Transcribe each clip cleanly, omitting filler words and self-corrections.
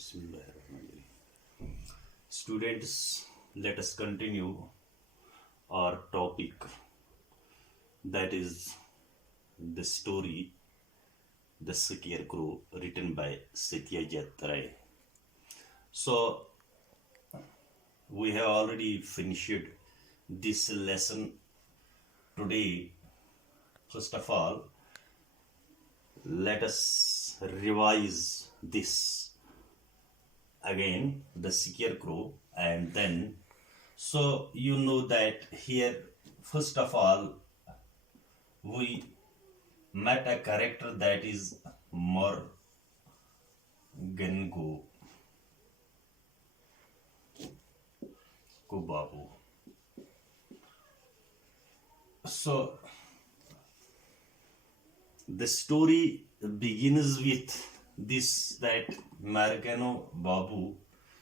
Bismillahirrahmanirrahim. Students, let us continue our topic, that is the story The Scarecrow, written by Satyajit Ray. So, we have already finished this lesson today. First of all, let us revise this again, the Scarecrow, and then so you know that here first of all we met a character that is Morgenko Babu. So the story begins with this, that Morgano Babu,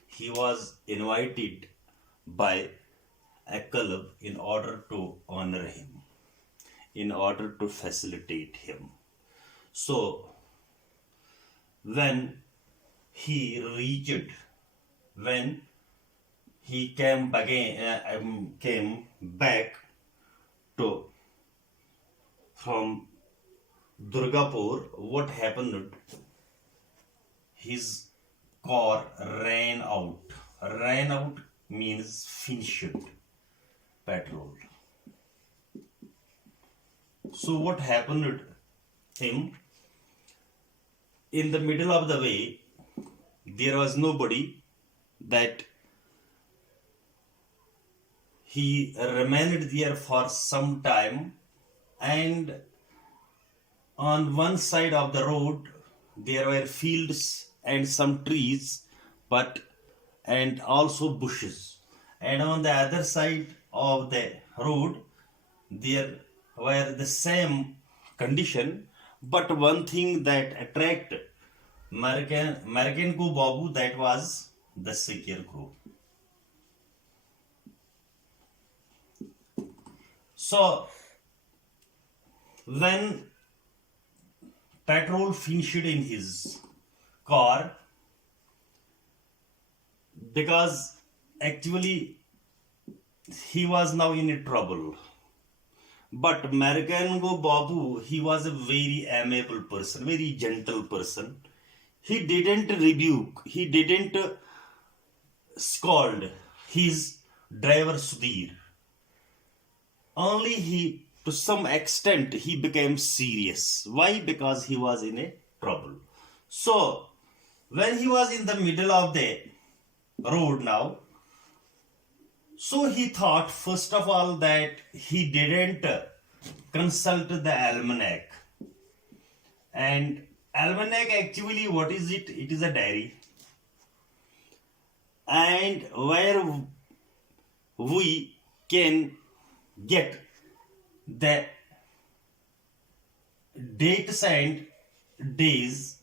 he was invited by a club in order to honor him, in order to facilitate him. So when he came back to from Durgapur, what happened? His car ran out. Ran out means finished petrol. So what happened to him? In the middle of the way, there was nobody, that he remained there for some time, and on one side of the road there were fields and some trees, and also bushes, and on the other side of the road there were the same condition, but one thing that attracted Morgenko Babu, that was the Scarecrow. So when petrol finished in his car, because actually he was now in trouble, but Morgenko Babu, he was a very amiable person, very gentle person. He didn't rebuke, he didn't scold his driver Sudhir. Only he, to some extent, he became serious. Why? Because he was in a trouble. So when he was in the middle of the road now, so he thought first of all that he didn't consult the almanac. And almanac, actually, what is it? It is a diary, and where we can get the dates and days,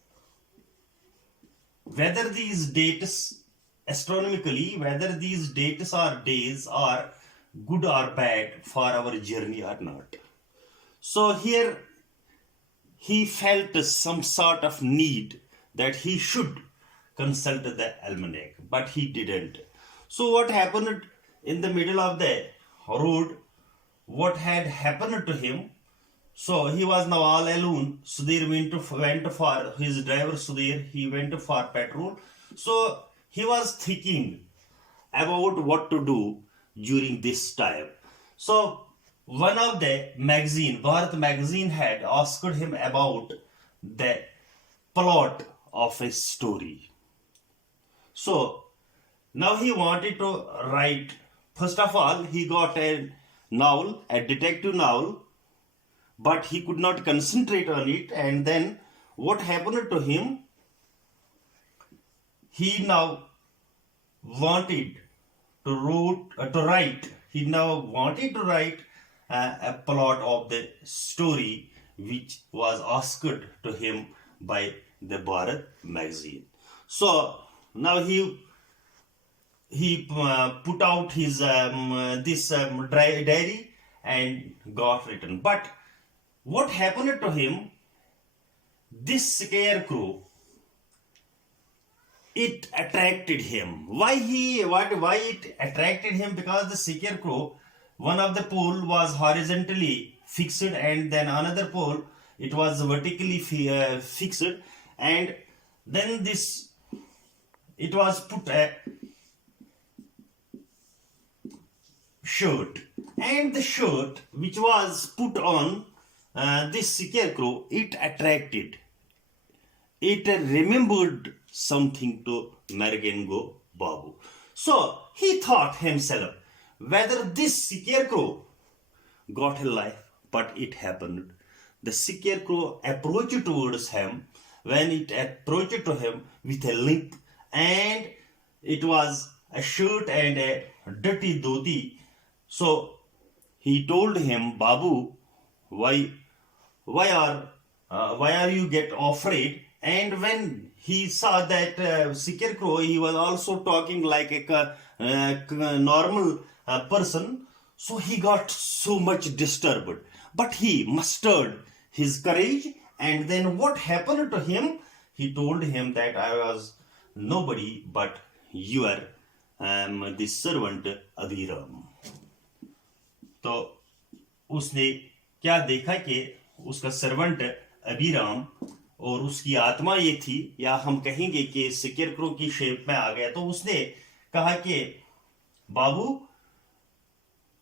whether these dates astronomically, whether these dates or days are good or bad for our journey or not. So here he felt some sort of need that he should consult the almanac, but he didn't. So what happened in the middle of the road? What had happened to him? So he was now all alone. Sudhir went for his driver Sudhir. He went for petrol. So he was thinking about what to do during this time. So one of the magazine, Bharat magazine, had asked him about the plot of a story. So now he wanted to write. First of all, he got a novel, a detective novel, but he could not concentrate on it. And then what happened to him? He now wanted to write. He now wanted to write a plot of the story which was asked to him by the Bharat magazine. So now he put out his diary and got written. But what happened to him? This Scarecrow, it attracted him. Why it attracted him? Because the scarecrow, one of the pole was horizontally fixed, and then another pole it was vertically fixed, and then this it was put a shirt, and the shirt which was put on this scarecrow, it attracted, it remembered something to Mergengo Babu. So he thought himself whether this scarecrow got a life, but it happened. The scarecrow approached towards him. When it approached to him with a limp, and it was a shirt and a dirty dhoti. So he told him, Babu, why are you get afraid? And when he saw that scarecrow, he was also talking like a normal person, so he got so much disturbed. But he mustered his courage, and then what happened to him? He told him that I was nobody but your the servant Abhiram. तो उसने क्या देखा कि उसका servant Abiram, और उसकी आत्मा ये थी, या हम कहेंगे कि स्केरक्रो की शेप में आ गया. तो उसने कहा कि बाबू,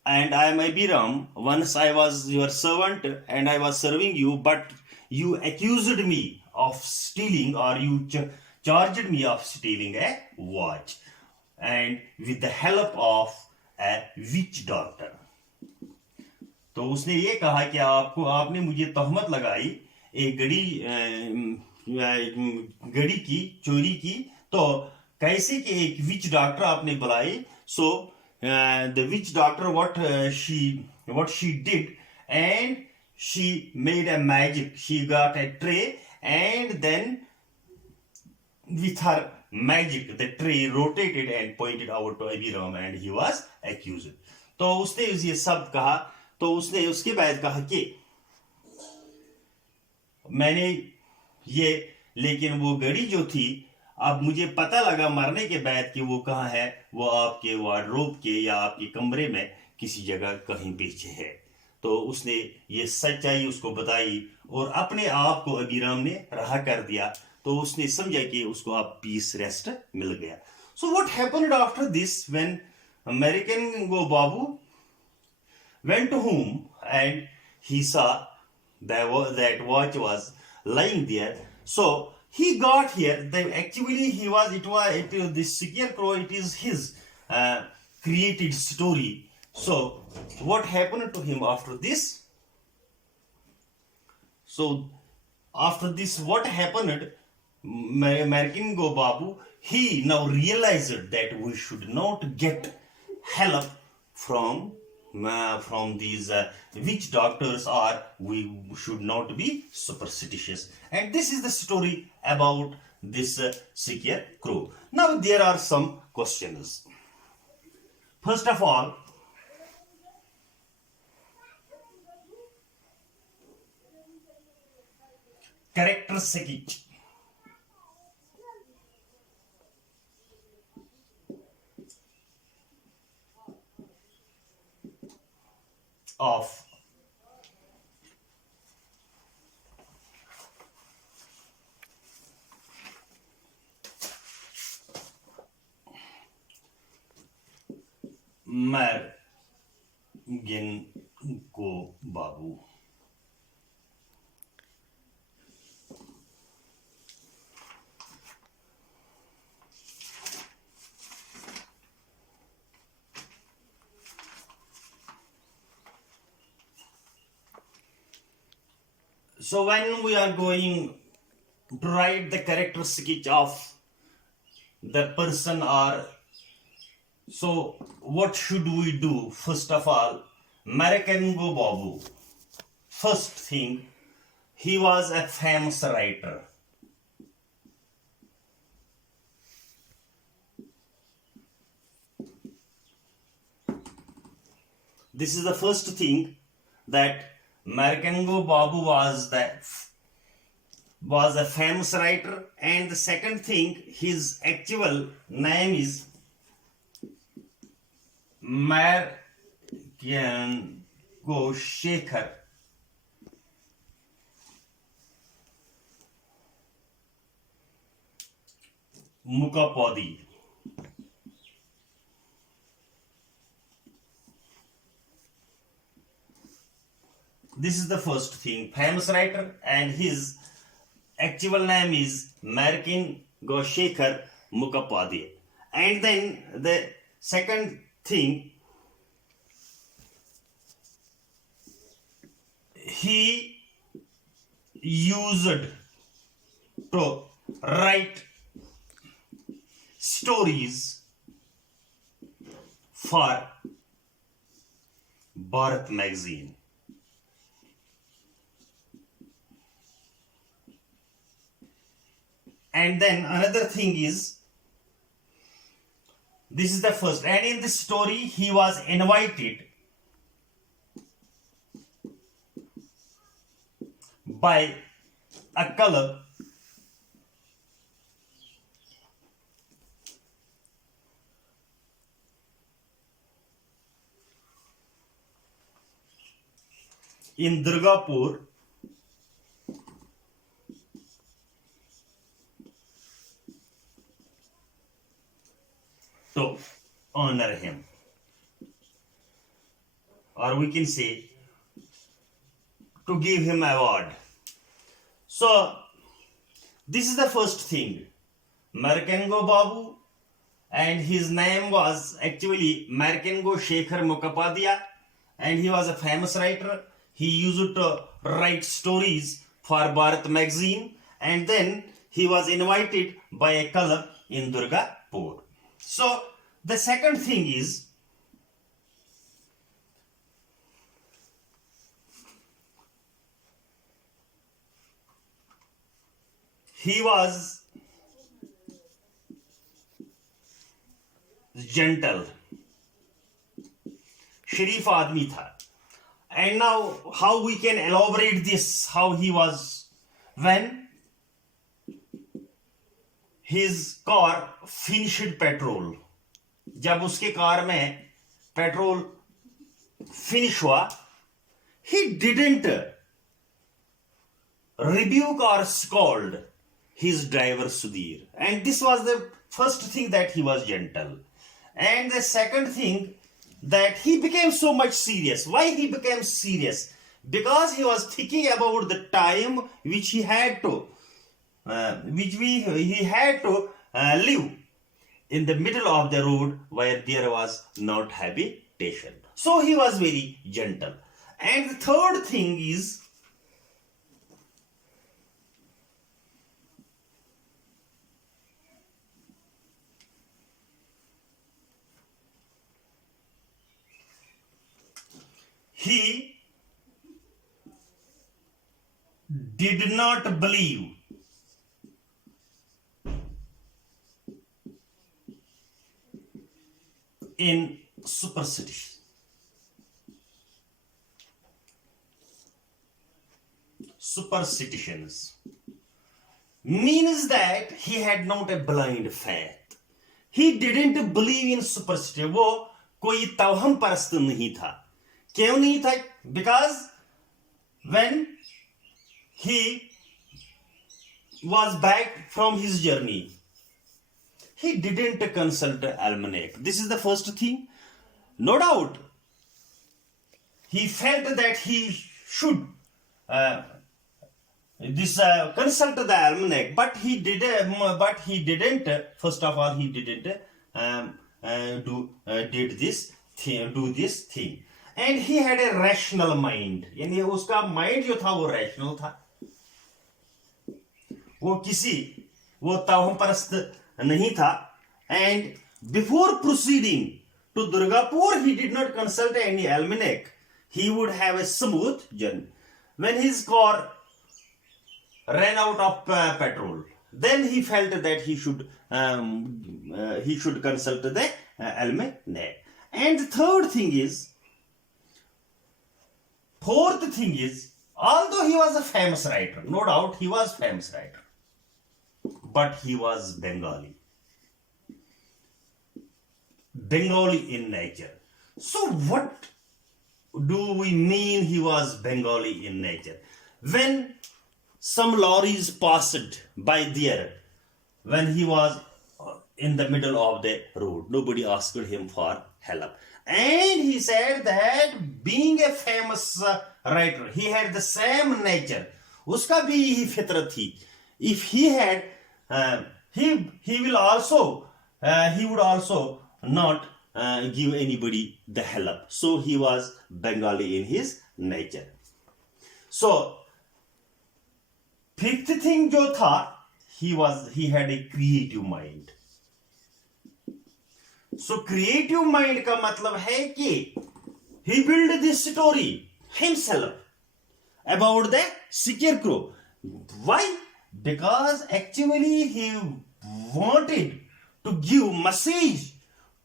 and I am Abiram, once I was your servant and I was serving you, but you accused me of stealing, or you charged me of stealing a watch, and with the help of a witch doctor. तो उसने ये कहा कि आपने मुझे तहमत लगाई एक घड़ी की चोरी की, तो कैसे कि एक विच डॉक्टर आपने बुलाई. So the which doctor what she did, and she made a magic. She got a tray, and then with her magic the tray rotated and pointed out to Abiram, and he was accused. तो उसने ये सब कहा. तो उसने उसके बाद कहा कि मैंने ये, लेकिन वो घड़ी जो थी, अब मुझे पता लगा मरने के बाद कि वो कहाँ है, वो आपके वार्डरोब के या आपके कमरे में किसी जगह कहीं पीछे है. तो उसने ये सच्चाई उसको बताई, और अपने आप को अबीराम ने रहा कर दिया. तो उसने समझा कि उसको अब पीस रेस्ट मिल गया. So what happened after this, when American go Babu went home and he saw that watch was lying there. So he got here. Actually, this scarecrow, it is his created story. So what happened to him after this? So after this, what happened? American Go Babu, he now realized that we should not get help from these witch doctors, or we should not be superstitious. And this is the story about this scarecrow. Now there are some questions. First of all, character sketch of Mergengo Babu. So when we are going to write the character sketch of the person, or so what should we do? First of all, Mergengo Babu, first thing, he was a famous writer. This is the first thing, that Mergengo Babu was was a famous writer, and the second thing, his actual name is Markango Shekhar Mukhopadhyay. This is the first thing, famous writer, and his actual name is Markango Shekhar Mukhopadhyay. And then the second thing, he used to write stories for Bharat magazine. And then another thing is, this is the first, and in this story he was invited by a club in Durgapur to honor him, or we can say to give him award. So this is the first thing, Markango Babu, and his name was actually Markango Shekhar Mukhopadhyay, and he was a famous writer. He used to write stories for Bharat magazine, and then he was invited by a club in Durgapur. So the second thing is, he was gentle, Sharif आदमी था. And now how we can elaborate this, how he was, when his car finished petrol, जब उसके car में petrol finish हुआ, he didn't rebuke or scold his driver Sudhir. And this was the first thing, that he was gentle. And the second thing, that he became so much serious. Why he became serious? Because he was thinking about the time which he had to live in the middle of the road where there was not habitation. So he was very gentle. And the third thing is, he did not believe in superstition. Superstitions means that he had not a blind faith. He didn't believe in superstition. वो कोई तवहम परस्त नहीं था. क्यों नहीं था? Because when he was back from his journey, he didn't consult almanac. This is the first thing. No doubt, he felt that he should consult the almanac, but he didn't. First of all, he didn't do this thing. And he had a rational mind. यानी उसका mind जो था वो rational था. वो तवहम परस्त नहीं था. And before proceeding to Durgapur, he did not consult any almanac. He would have a smooth journey. When his car ran out of petrol, then he felt that he should consult the almanac. And the fourth thing is, Although he was a famous writer, no doubt he was famous writer, but he was Bengali in nature. So what do we mean he was Bengali in nature? When some lorries passed by there, when he was in the middle of the road, nobody asked him for help. And he said that being a famous writer, he had the same nature. Uska bhi ही फितरत थी. If he had, he will also, he would also not give anybody the help. So he was Bengali in his nature. So fifth thing जो था, he had a creative mind. So creative mind का मतलब है कि he built this story himself about the scarecrow. Why? Because actually he wanted to give message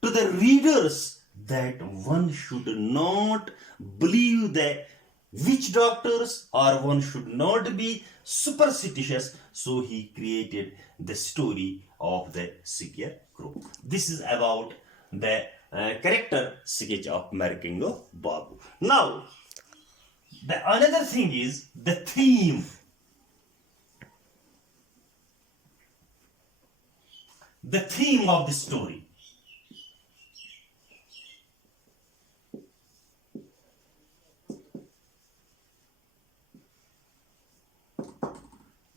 to the readers that one should not believe the witch doctors or one should not be superstitious. So he created the story of the scarecrow. This is about the character sketch of Marikingo Babu. Now, the another thing is the theme. The theme of the story.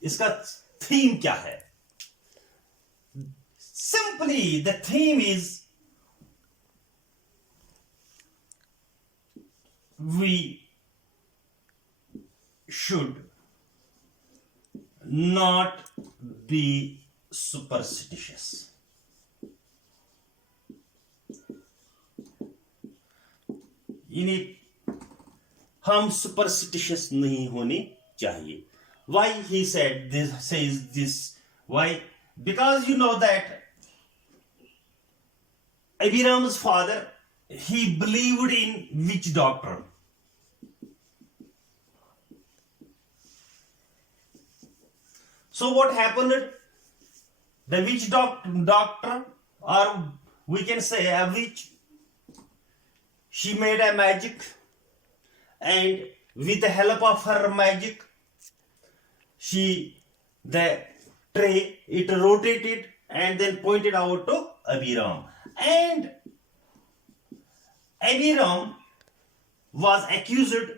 इसका theme क्या है? Simply, the theme is we should not be superstitious. हम superstitious नहीं होने चाहिए. Why he said this, says this? Why? Because you know that Abiram's father, he believed in witch doctor. So what happened? The witch doctor, or we can say a witch, she made a magic, and with the help of her magic, the tray, it rotated and then pointed out to Abiram. And Abiram was accused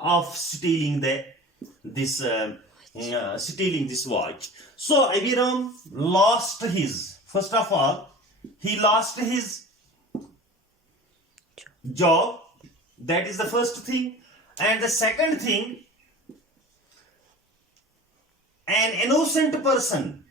of stealing this watch. So Abiram lost his, first of all, he lost his job. That is the first thing. And the second thing, an innocent person